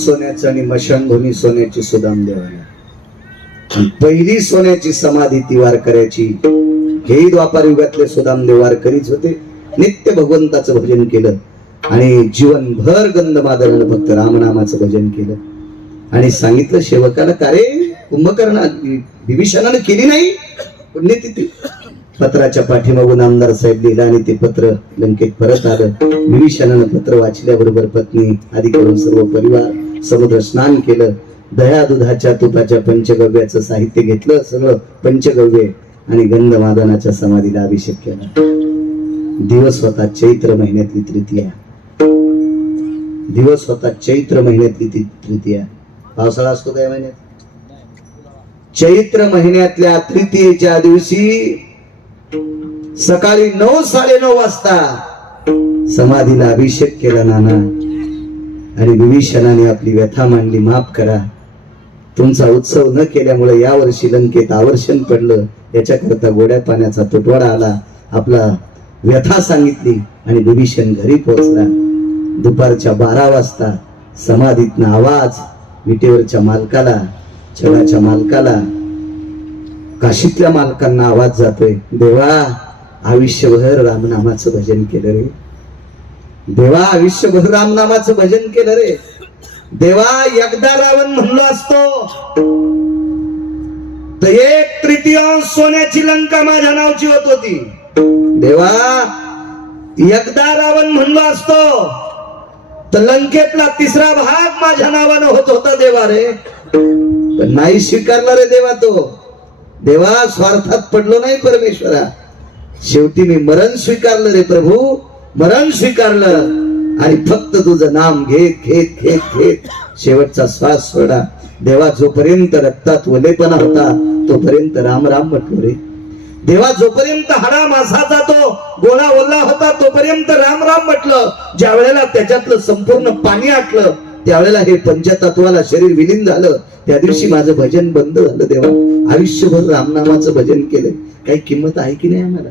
सोन्याचं आणि मशानभूमी सोन्याची सुदाम देवाला. पहिली सोन्याची समाधी ती वारकऱ्याची. हेही द्वापार युगातले सुदाम देव वारकरीच होते. नित्य भगवंताचं भजन केलं आणि जीवनभर गंधमादनानं फक्त रामनामाचं भजन केलं. आणि सांगितलं सेवकाला, का रे कुंभकर्ण विभीषणानं केली नाही पुण्यतिथी. पत्राच्या पाठीमागून आमदार साहेब लिहिलं आणि ते पत्र लंकेत परत आलं. विभीषणानं पत्र वाचल्याबरोबर पत्नी आदी करून सर्व परिवार समुद्र स्नान केलं. दह्या दुधाच्या तुपाच्या पंचगव्याचं साहित्य घेतलं, सगळं पंचगव्य, आणि गंधमादनाच्या समाधीला अभिषेक केला. दिवस होता चैत्र महिन्यातली तृतीया. दिवस होता चैत्र महिन्यातली तृतीया. पावसाळा असतो त्या महिन्यात. चैत्र महिन्यातल्या तृतीयेच्या दिवशी सकाळी 9:30 वाजता समाधीला अभिषेक केला नाना. आणि विभीषणाने आपली व्यथा मांडली, माफ करा, तुमचा उत्सव न केल्यामुळे या वर्षी लंकेत आवर्षण पडलं, याच्याकरता गोड्या पाण्याचा तुटवडा आला. आपला व्यथा सांगितली आणि विभीषण घरी पोहोचला. दुपारच्या 12 वाजता समाधीतनं आवाज, विटेवरच्या मालकाला, छळाच्या मालकाला, काशीतल्या मालकांना आवाज जातोय, देवा आयुष्यभर रामनामाचं भजन केलं रे. देवा आयुष्यभर रामनामाचं भजन केलं रे. देवा एकदा रावण म्हणलो असतो तर 1/3 सोन्याची लंका माझ्या नावची होत होती. देवा एकदा रावण म्हणलो असतो तर लंकेतला 3रा भाग माझ्या नावानं होत होता देवा रे. पण नाही स्वीकारला रे देवा तो. देवा स्वार्थात पडलो नाही परमेश्वरा. शेवटी मी मरण स्वीकारलं रे प्रभू, मरण स्वीकारलं आणि फक्त तुझं नाम घेत घेत घेत घेत शेवटचा श्वास सोडा. देवा जोपर्यंत रक्तात ओलेपणा होता तोपर्यंत राम राम म्हटलो रे. देवा जोपर्यंत हाडा मासाचा तो गोळा ओला होता तोपर्यंत राम राम म्हटलं. ज्या वेळेला त्याच्यातलं संपूर्ण पाणी आटलं त्यावेळेला हे पंचतत्वाला शरीर विलीन झालं, त्या दिवशी माझं भजन बंद झालं. देवा आयुष्यभर रामनामाचं भजन केलं, काही किंमत आहे की नाही आम्हाला?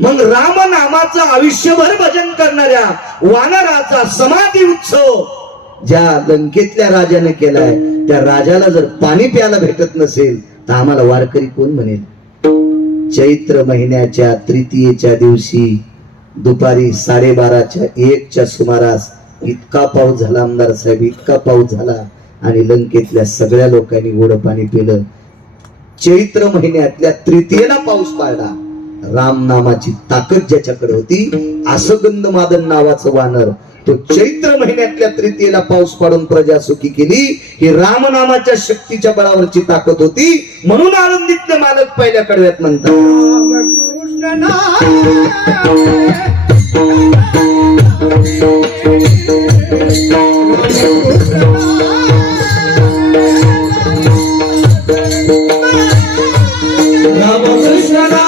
मग रामनामाचं आयुष्यभर भजन करणाऱ्या वानराचा समाधी उत्सव ज्या लंकेतल्या राजाने केलाय, त्या राजाला जर पाणी प्यायला भेटत नसेल तर आम्हाला वारकरी कोण म्हणेल? चैत्र महिन्याच्या तृतीयेच्या दिवशी दुपारी 12:30च्या 1च्या सुमारास इतका पाऊस झाला आमदार साहेब, इतका पाऊस झाला आणि लंकेतल्या सगळ्या लोकांनी गोड पाणी पिलं. चैत्र महिन्यातल्या तृतीयेला पाऊस पडला. राम नामाची ताकद ज्याच्याकडे होती, असं गंधमादन नावाचं वानर, तो चैत्र महिन्यातल्या तृतीयेला पाऊस पाडून प्रजा सुखी केली. ही रामनामाच्या शक्तीच्या बळावरची ताकद होती. म्हणून आळंदीतले मालक पहिल्या कडव्यात म्हणतात, Krishna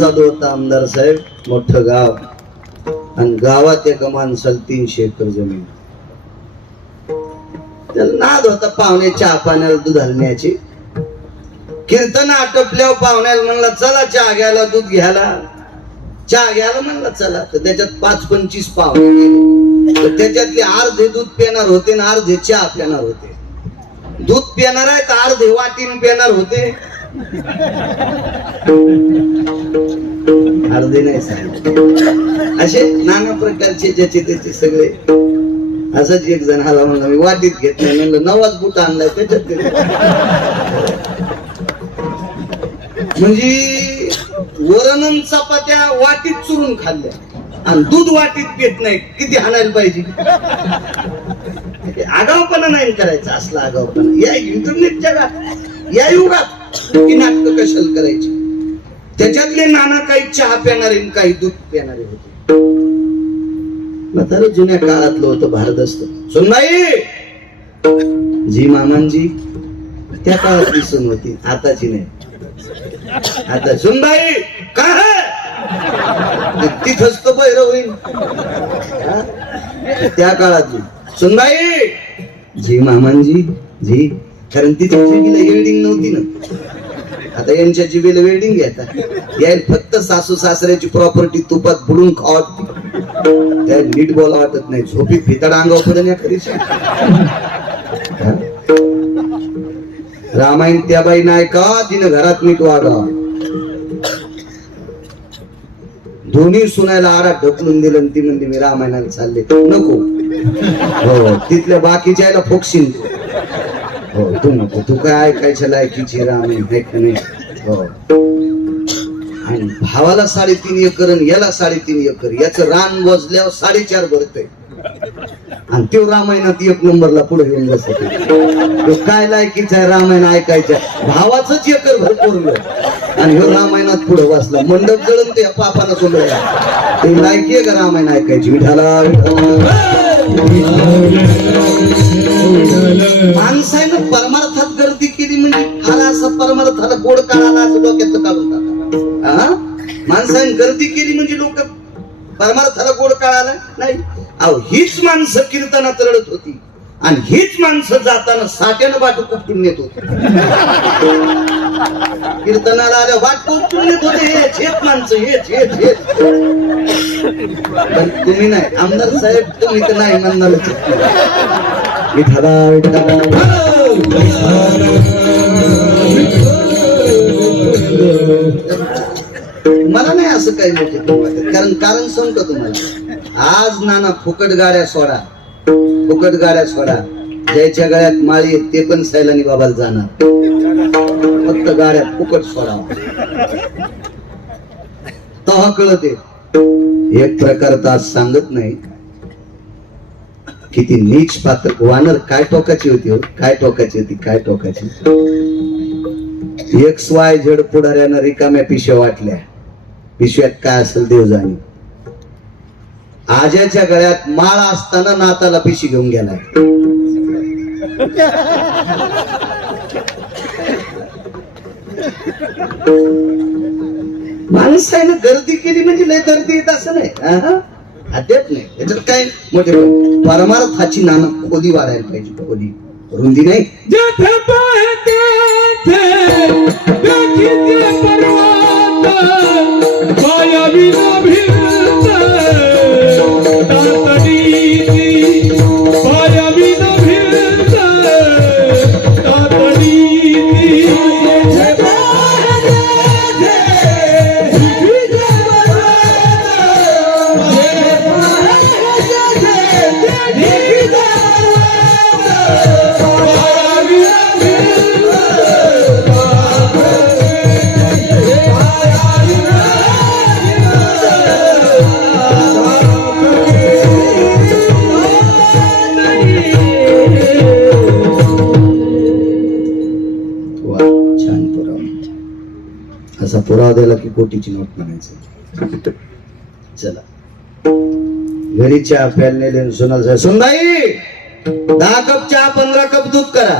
चालू होता आमदार साहेब, मोठं गाव, आणि गावात एका माणसाला 300 एकर जमीन. त्याला नाद होता पाहुणे चहा पाण्याला दूध हलण्याची. कीर्तन आटपल्यावर पाहुण्याला म्हणला चला चहा घ्यायला, दूध घ्यायला. चहा घ्यायला म्हणला चला, तर त्याच्यात 5-25 पाहुणे गेले. तर त्याच्यातले अर्धे दूध पिणार होते आणि अर्धे चहा पिणार होते. दूध पिणार आहे तर अर्धे वाटीन पिणार होते, अर्धे नाही सांग. असे नाना प्रकारचे ज्याचे त्याचे सगळे. असंच एक जण आला म्हणला मी वाटीत घेत नाही, म्हणलं नवाच बुट आणलाय त्याच्यात. म्हणजे वरण चपात्या वाटीत चुरून खाल्ल्या आणि दूध वाटीत पित नाही. किती हाणायला पाहिजे. आगावपणा नाही करायचा, असला आगावपणा या इंटरनेट जगात, या युगात की नाटक कशाला करायची. त्याच्यातले नाना काही चहा पिणारे काही दूध पिणारे होते. म्हातारं जुन्या काळातलं होतं भारदस्त. सुनबाई जी मामांजी त्या काळातली सून होती, आताची नाही. आता सुनबाई काय तिथंच तर बैर होईल. त्या काळातली सुनबाई जी मामांजी जी, कारण तिथे जिबीला वेल्डिंग नव्हती ना. आता यांच्या जिबीला वेल्डिंग घेतात. यायला फक्त सासू सासऱ्याची प्रॉपर्टी तुपात बुडून खावत, त्या नीट बोला वाटत नाही. झोपीत भिताड अंगावर पडून या खरी. रामायण त्या बाई नाही का तिनं घरात नीट वागा. दोन्ही सुनायला आडा ढकलून दिलं, ती म्हणते मी रामायणाला चालले. नको हो, तिथल्या बाकीच्या यायला फोकशील. हो तू नको, तू काय ऐकायच्या लायकीची रामायण आहे का नाही. हो, आणि भावाला 3.5 एकर आणि याला 3.5 एकर. याचं रान वजल्यावर 4.5 भरतय आणि तो रामायणात 1 नंबरला पुढे येऊन बसत. काय लायकीच आहे रामायण ऐकायच्या. भावाच एकर भर पुरलं आणि ह्यो रामायणात पुढे वाचला. मंडप जळून ते पापाला सोडलं. ते लायकी आहे का रामायण ऐकायची. विठाला माणसानं परमार्थात गर्दी केली म्हणजे आला असा परमार्थाला गोड काढाला असं डोक्यातलं काढून टाका. माणसाने गर्दी केली म्हणजे लोक परमार्थाला गोड काढाला नाही. अहो हीच माणसं कीर्तनात रडत होती आणि हीच माणसं जाताना साठ्यानं वाट कुपटून नेत होती. कीर्तनाला आल्या वाट कुपटून नेत होते. हेच माणसं हेच. पण तुम्ही नाही आमदार साहेब, तुम्ही तर नाही म्हणणार. मला नाही असं काही मोठे. कारण सांगतो तुम्हाला, आज नाना फुकट गाड्या सोडा. ज्याच्या गळ्यात माळी आहेत ते पण सैलानी बाबाला जाणार. फक्त गाड्या फुकट सोडा. तेव्हा कळते. एक प्रकार तर आज सांगत नाही किती नीच पात्र. वानर काय टोकाची होती. XYZ पुढाऱ्यानं रिकाम्या पिशव्या वाटल्या. पिशव्यात काय असेल देव जाणे. आज्याच्या गळ्यात माळ असताना नाताला पिशी घेऊन गेलाय. माणसाने गर्दी केली म्हणजे लय गर्दी येत असं नाही. अद्याप नाही. त्याच्यात काय मोठे परमार्थाची नाना खोली वाढायला पाहिजे. खोली रुंदी नाही. नाव द्यायला की कोटीची नोट म्हणायचं. चला घरी चहा प्यायला नेले. सोनाल सुनबाई 10 कप चहा 15 कप दूध करा.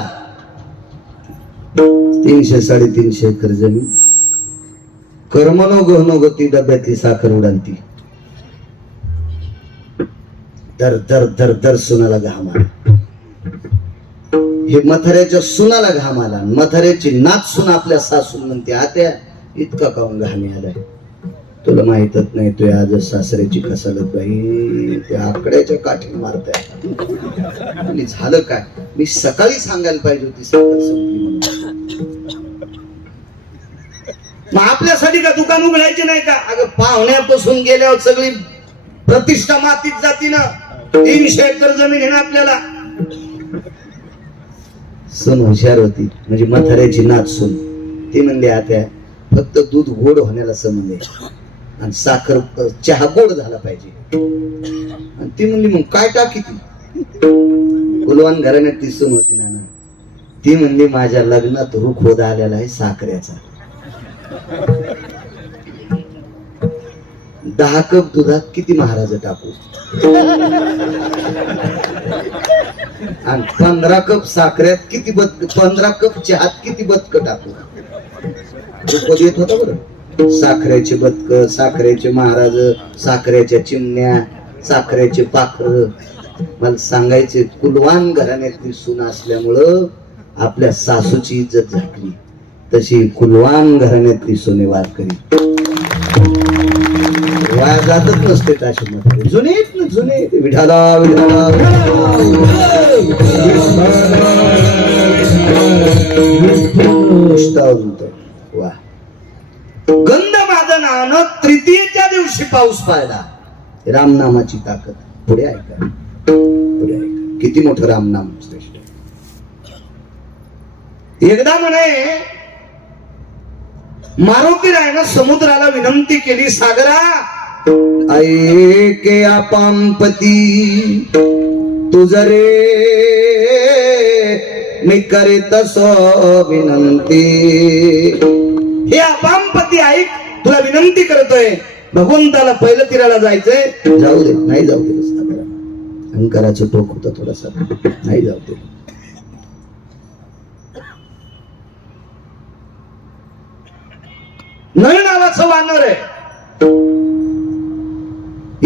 300-350 एकर जमीन. कर्मनो गहनो गती डब्यातली साखर उडालती. दर दर दर दर सुनाला घाम आला. हे मथऱ्याच्या सुनाला घाम आला. मथऱ्याची नाच सुन आपल्या सासून म्हणते आत्या इतका काऊन घामी आलाय. तुला माहितच नाही तू आज सासऱ्याची कसालत बाई त्या आकड्याच्या काठी मारताय. झालं काय मी सकाळी सांगायला पाहिजे होती साखर संपली म्हणून. मग आपल्यासाठी का दुकान उघडायचे नाही का? अगं पाहुण्यापासून गेल्यावर सगळी प्रतिष्ठा मातीत जाती ना. 300 एकर जमीन आहे ना आपल्याला. सून हुशार होती म्हणजे म्हाताऱ्याची नाच सून. ती म्हणली आत्या फक्त दूध गोड होण्याला संबंध आहे आणि साखर चहा गोड झाला पाहिजे. आणि ती म्हणली मग काय टाकी ती? कुलवान घराण्यात ती सून होती नाना. ती म्हणली माझ्या लग्नात रुख होत आलेला आहे साखरेचा. 10 कप दुधात किती महाराज टाकू आणि 15 कप साखरेत किती 15 कप चहात किती बदक टाकू. रुख येत होता बरं. साखरेचे बदक, साखरेचे महाराज, साखरेच्या चिमण्या, साखरेचे पाखर. मला सांगायचे कुलवान घराण्यातली सून असल्यामुळं आपल्या सासूची इज्जत झाकली. तशी कुलवान घराण्यातली सोने वारकरी वाया जातच नसते. ताशी मध्ये जुने विठाला विठाला वा. गंध मादनानं तृतीयेच्या दिवशी पाऊस पाहिला. रामनामाची ताकद. पुढे ऐका पुढे ऐका किती मोठं रामनाम श्रेष्ठ. एकदा म्हणे मारुती रायनं समुद्राला विनंती केली सागरा ऐके आपांपती तुझ रे मी करीत सो विनंती. हे आपांपती ऐक तुला विनंती करतोय. भगवंताला पहिलं तीराला जायचंय. जाऊ दे. नाही जाऊ दे सागरा. अहंकाराचं टोक होतं थोडासा. नाही जाऊ दे. नळ नावाचं वानर आहे.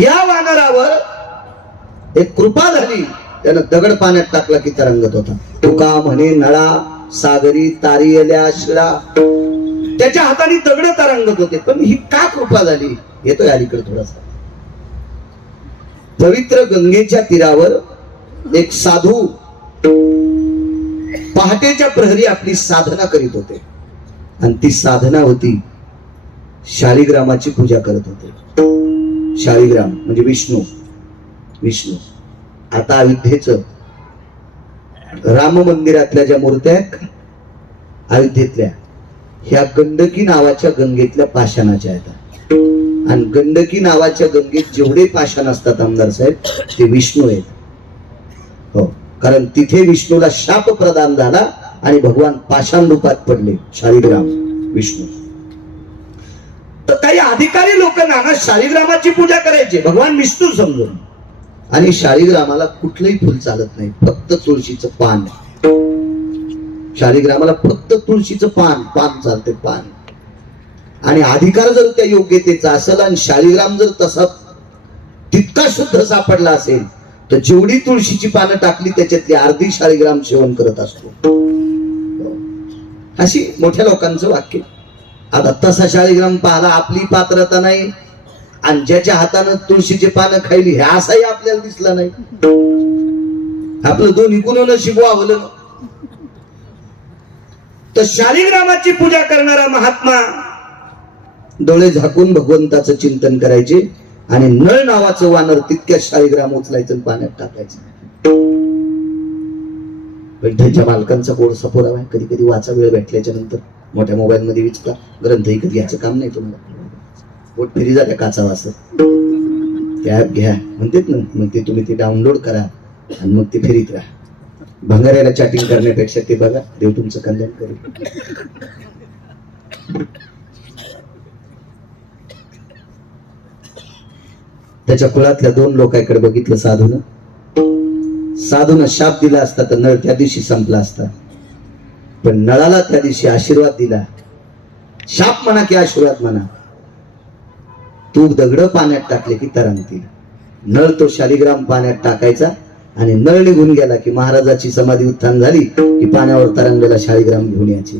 या वानरावर एक कृपा झाली. त्यानं दगड पाण्यात टाकला की तरंगत होता. तुका म्हणे नळा सागरी तारी आल्या शिळा. त्याच्या हाताने दगड तरंगत होते. पण ही का कृपा झाली? येतोय अलीकडे थोडासा. पवित्र गंगेच्या तीरावर एक साधू पहाटेच्या प्रहरी आपली साधना करीत होते. आणि ती साधना होती शालिग्रामाची पूजा करत होते. शालिग्राम म्हणजे विष्णू. विष्णू. आता अयोध्येचं राम मंदिरातल्या ज्या मूर्त्या आहेत अयोध्येतल्या ह्या गंडकी नावाच्या गंगेतल्या पाषाणाच्या आहेत. आणि गंडकी नावाच्या गंगेत जेवढे पाषाण असतात आमदार साहेब ते विष्णू आहेत. हो, कारण तिथे विष्णूला शाप प्रदान झाला आणि भगवान पाषाण रूपात पडले. शालिग्राम विष्णू. तर काही अधिकारी लोक नाना शालिग्रामाची पूजा करायचे भगवान विष्णू समजून. आणि शालिग्रामाला कुठलंही फुल चालत नाही. फक्त तुळशीचं पान. शालिग्रामाला फक्त तुळशीचं पान चालते. पान. आणि अधिकार जर त्या योग्यतेचा असेल आणि शालिग्राम जर तसा तितका शुद्ध सापडला असेल तर जेवढी तुळशीची पानं टाकली त्याच्यातली अर्धी शालिग्राम सेवन करत असतो. अशी मोठ्या लोकांचं वाक्य. आता तसा शालिग्राम पाहला आपली पात्रता नाही आणि ज्याच्या हातानं तुळशीचे पानं खायली हे असाही आपल्याला दिसला नाही. आपलं दोन्ही गुण शिकवावलं. तर शालिग्रामाची पूजा करणारा महात्मा डोळे झाकून भगवंताचं चिंतन करायचे आणि नळ नावाचं वानर तितक्या शालिग्राम उचलायचं पाण्यात टाकायचं. विठ्ठलच्या मालकांचा गोड सपोरा आहे. कधी कधी वाचा वेळ भेटल्याच्या नंतर मोठ्या मोबाईल मध्ये विचका ग्रंथ कधी याचं काम नाही तुम्हाला. बोट फिरी जाते काचा वाचत. त्या ऍप घ्या म्हणतात ना. मग ते तुम्ही ते डाउनलोड करा आणि मग ते फिरीत राहा. भंगाऱ्याला चॅटिंग करण्यापेक्षा ते बघा. देव तुमचं कल्याण करेल. त्याच्या कुळातल्या 2 लोकांकडे बघितलं साधून शाप दिला असता तर नळ त्या दिवशी संपला असता, पण नळाला त्या दिवशी आशीर्वाद दिला. शाप म्हणा की आशीर्वाद म्हणा, तू दगड पाण्यात टाकले की तरंगतील. नळ तो शालिग्राम पाण्यात टाकायचा आणि नळ निघून गेला की महाराजाची समाधी उत्थान झाली की पाण्यावर तरंगलेला शालिग्राम घेऊन यायचे.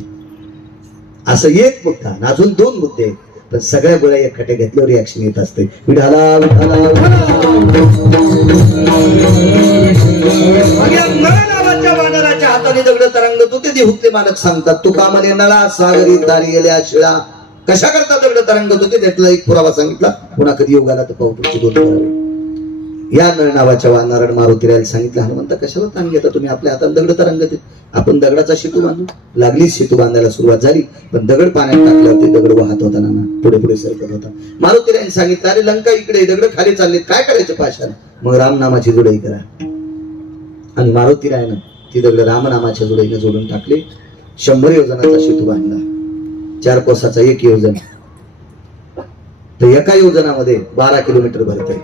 असं एक मुद्दा, अजून 2 मुद्दे, पण सगळ्या गोळ्या एकखटे घेतल्यावर रिॲक्शन येत असते. विठाला विठाला नावाच्या वानराच्या हाताने दगड तरंगत होते. ते हुकले मालक सांगतात, तू का म्हणे नळा सागरी तारी गेल्या शिळा कशा करता दगड तरंगत होते. त्यातला एक पुरावा सांगितला. पुन्हा कधी योग आला तर पाहू पुढची 2 पुरावे. या नळ नावाच्या वानरानं मारुतीरायला सांगितलं, हनुमंत कशाला ताण घेता तुम्ही, आपल्या हातात दगड तरंगत, आपण दगडाचा शेतू बांधू. लागली शेतू बांधायला सुरुवात झाली, पण दगड पाण्यात टाकल्यावर ते दगड वाहत होता ना, पुढे पुढे सरकत होता. मारुतीरायने सांगितलं, अरे लंका इकडे, दगड खाली चालले, काय करायचं पाशाला. मग रामनामाची जोडई करा. आणि मारुतीरायनं ती दगड रामनामाच्या जोडईने जोडून टाकले. 100 योजनाचा शेतू बांधला. 4 कोसाचा 1 योजन, तर एका योजनामध्ये 12 किलोमीटर भरते.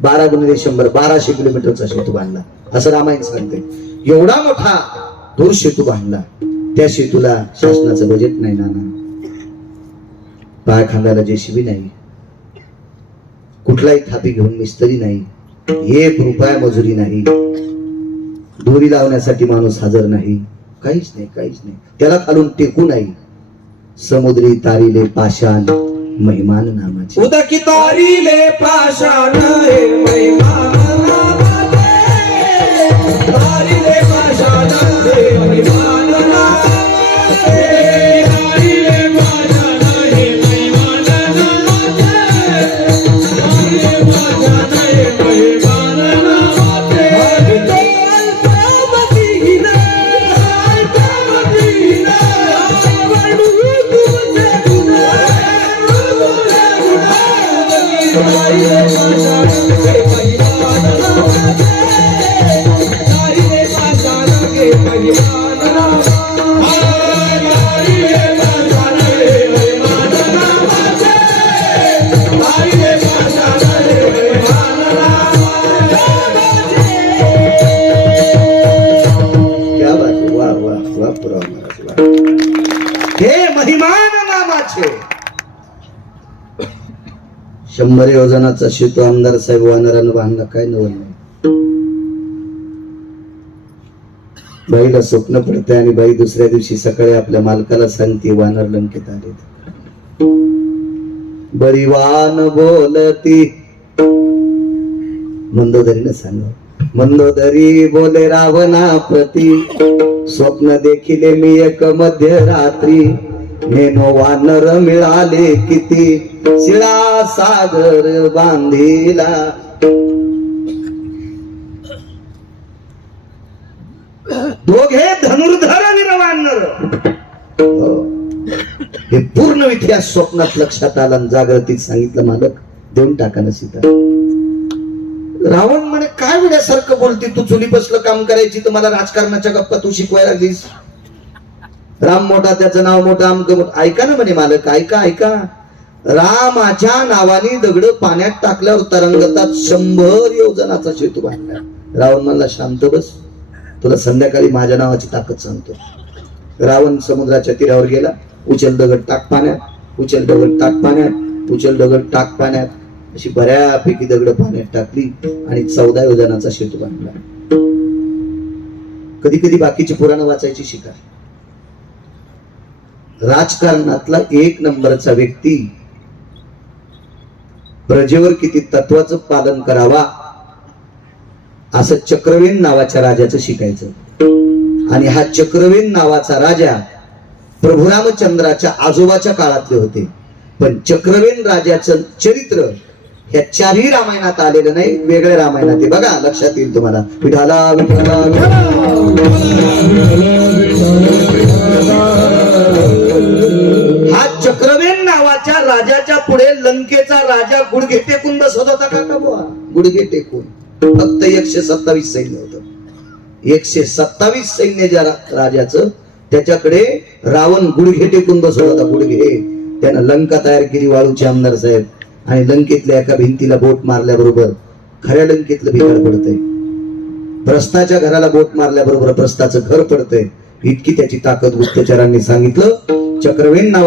12 गुणिले 100 1200 किलोमीटरचा शेतू बांधला असं रामायण सांगते. एवढा मोठा दूर शेतू बांधला. त्या शेतूला शासनाचं बजेट नाही नाना, पाय खांदायला जेसीबी नाही, कुठलाही थापी घेऊन मिस्त्री नाही, 1 रुपया मजुरी नाही, दोरी लावण्यासाठी माणूस हजर नाही, काहीच नाही, काहीच नाही. त्याला खालून टेकू नाही. समुद्री तारीले पाषाण महिमान नामाचे, उदकी तारीले पाषाण हे महिमान नामाचे, तारीले पाषाण हे महिमान नामाचे, तारीले पाषाण हे महिमान नामाचे, तारीले पाषाण हे महिमान नामाचे. हे महिमान नामाचे. 100 योजनाचा शेतू आमदार साहेब वानरानं बांधला. काय नवल नाही. बाईला स्वप्न पडते आणि बाई दुसऱ्या दिवशी सकाळी आपल्या मालकाला सांगते, वानर लंकेत आले. बळीवान बोलती, मंदोदरीनं सांग, मंदोदरी बोले रावणाप्रती, स्वप्न देखिले मी एक मध्यरात्री, नेनो वानर मिळाले किती, शिळा सागर बांधिला. दोघे धनुर्धर आणि वानर. हे पूर्ण इतिहास स्वप्नात लक्षात आला, जागृतीत सांगितलं, मालक देऊन टाका ना सीता. रावण म्हणे, काय वेड्यासारखं बोलती तू, चुली बसलं काम करायची तर मला राजकारणाच्या गप्पा तू शिकवायला लागलीस. राम मोठा, त्याचं नाव मोठं, आमकं मोठं. ऐका ना म्हणे मालक, ऐका ऐका, रामाच्या नावाने दगड पाण्यात टाकल्यावर तरंगतात 100 योजनाचा शेतू बांधला. रावण म्हणला, शांत बस, तुला संध्याकाळी माझ्या नावाची ताकद सांगतो. रावण समुद्राच्या तीरावर गेला. उचल दगड टाक पाण्यात, उचल दगड टाक पाण्यात, उचल दगड टाक पाण्यात, अशी बऱ्यापैकी दगड पाण्यात टाकली आणि 14 योजनाचा शेतू बांधला. कधी कधी बाकीची पुराणं वाचायची शिका. राजकारणातला 1 नंबरचा व्यक्ती प्रजेवर किती तत्वाचं पालन करावा असं चक्रवेन नावाच्या राजाचं शिकायचं. आणि हा चक्रवेन नावाचा राजा प्रभू रामचंद्राच्या आजोबाच्या काळातले होते. पण चक्रवेन राजाचं चरित्र ह्या 4ही रामायणात आलेलं नाही, वेगळ्या रामायणात आहे. बघा, लक्षात येईल तुम्हाला. विठाला विठाला हा चक्रवेन नावाच्या राजाच्या पुढे लंकेचा राजा गुडघे टेकून बसत होता. का बुवा, गुडघे टेकून. फक्त 127 सैन्य होतं. 127 सैन्य ज्या राजाचं, त्याच्याकडे रावण गुडघे टेकून बसत होता. गुडघे. त्यानं लंका तयार केली वाळूचे आमदार साहेब. आणि लंकेतल्या एका भिंतीला बोट मारल्याबरोबर खऱ्या लंकेतलं बिघाड पडतंय. प्रस्थाच्या घराला बोट मारल्याबरोबर प्रस्थाचं घर पडतंय. इतकी त्याची ताकद गुप्तचरांनी सांगितलं. चक्रवेण नावा